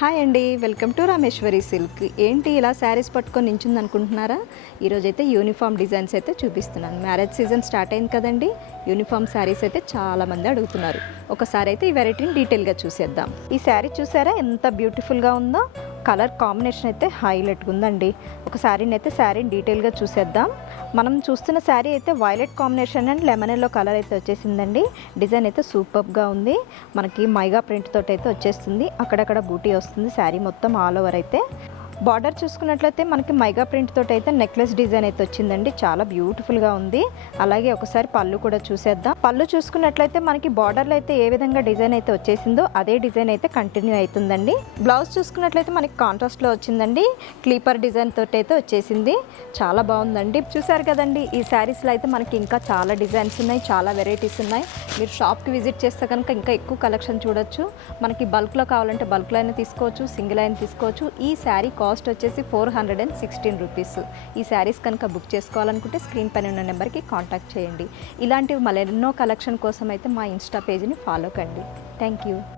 Hi అండి, welcome to Rameshwari silk. ఏంటి ఇలా శారీస్ పట్టుకొని నించుంది అనుకుంటున్నారా? ఈరోజైతే యూనిఫామ్ డిజైన్స్ అయితే చూపిస్తున్నాను. మ్యారేజ్ సీజన్ స్టార్ట్ అయింది కదండి. యూనిఫామ్ శారీస్ అయితే చాలామంది అడుగుతున్నారు. ఒకసారి అయితే ఈ వెరైటీని డీటెయిల్గా చూసేద్దాం. ఈ శారీ చూసారా ఎంత బ్యూటిఫుల్గా ఉందో. కలర్ కాంబినేషన్ అయితే హైలైట్గా ఉందండి. ఒక శారీని డీటెయిల్గా చూసేద్దాం. మనం చూస్తున్న శారీ అయితే violet combination and lemon yellow colour అయితే వచ్చేసిందండి. డిజైన్ అయితే సూపర్గా ఉంది. మనకి మైగా ప్రింట్ తోటి అయితే వచ్చేస్తుంది. అక్కడక్కడ బూటీ వస్తుంది. శారీ మొత్తం ఆల్ ఓవర్ అయితే బార్డర్ చూసుకున్నట్లయితే మనకి మైగా ప్రింట్ తోటి అయితే నెక్లెస్ డిజైన్ అయితే వచ్చిందండి. చాలా బ్యూటిఫుల్గా ఉంది. అలాగే ఒకసారి పళ్ళు కూడా చూసేద్దాం. పళ్ళు చూసుకున్నట్లయితే మనకి బార్డర్లో అయితే ఏ విధంగా డిజైన్ అయితే వచ్చేసిందో అదే డిజైన్ అయితే కంటిన్యూ అవుతుందండి. బ్లౌజ్ చూసుకున్నట్లయితే మనకి కాంట్రాస్ట్లో వచ్చిందండి. క్లీపర్ డిజైన్ తోటి అయితే వచ్చేసింది. చాలా బాగుందండి. చూసారు కదండి, ఈ శారీస్లో అయితే మనకి ఇంకా చాలా డిజైన్స్ ఉన్నాయి, చాలా వెరైటీస్ ఉన్నాయి. మీరు షాప్కి విజిట్ చేస్తే కనుక ఇంకా ఎక్కువ కలెక్షన్ చూడొచ్చు. మనకి బల్క్లో కావాలంటే బల్క్లో అయినా తీసుకోవచ్చు, సింగిల్ అయినా తీసుకోవచ్చు. ఈ శారీ కాస్ట్ వచ్చేసి 416 రూపీస్. ఈ శారీస్ కనుక బుక్ చేసుకోవాలనుకుంటే స్క్రీన్ పైన ఉన్న నెంబర్కి కాంటాక్ట్ చేయండి. ఇలాంటివి మళ్ళీ ఎన్నో కలెక్షన్ కోసం అయితే మా ఇన్స్టా పేజ్ని ఫాలో కండి. Thank you.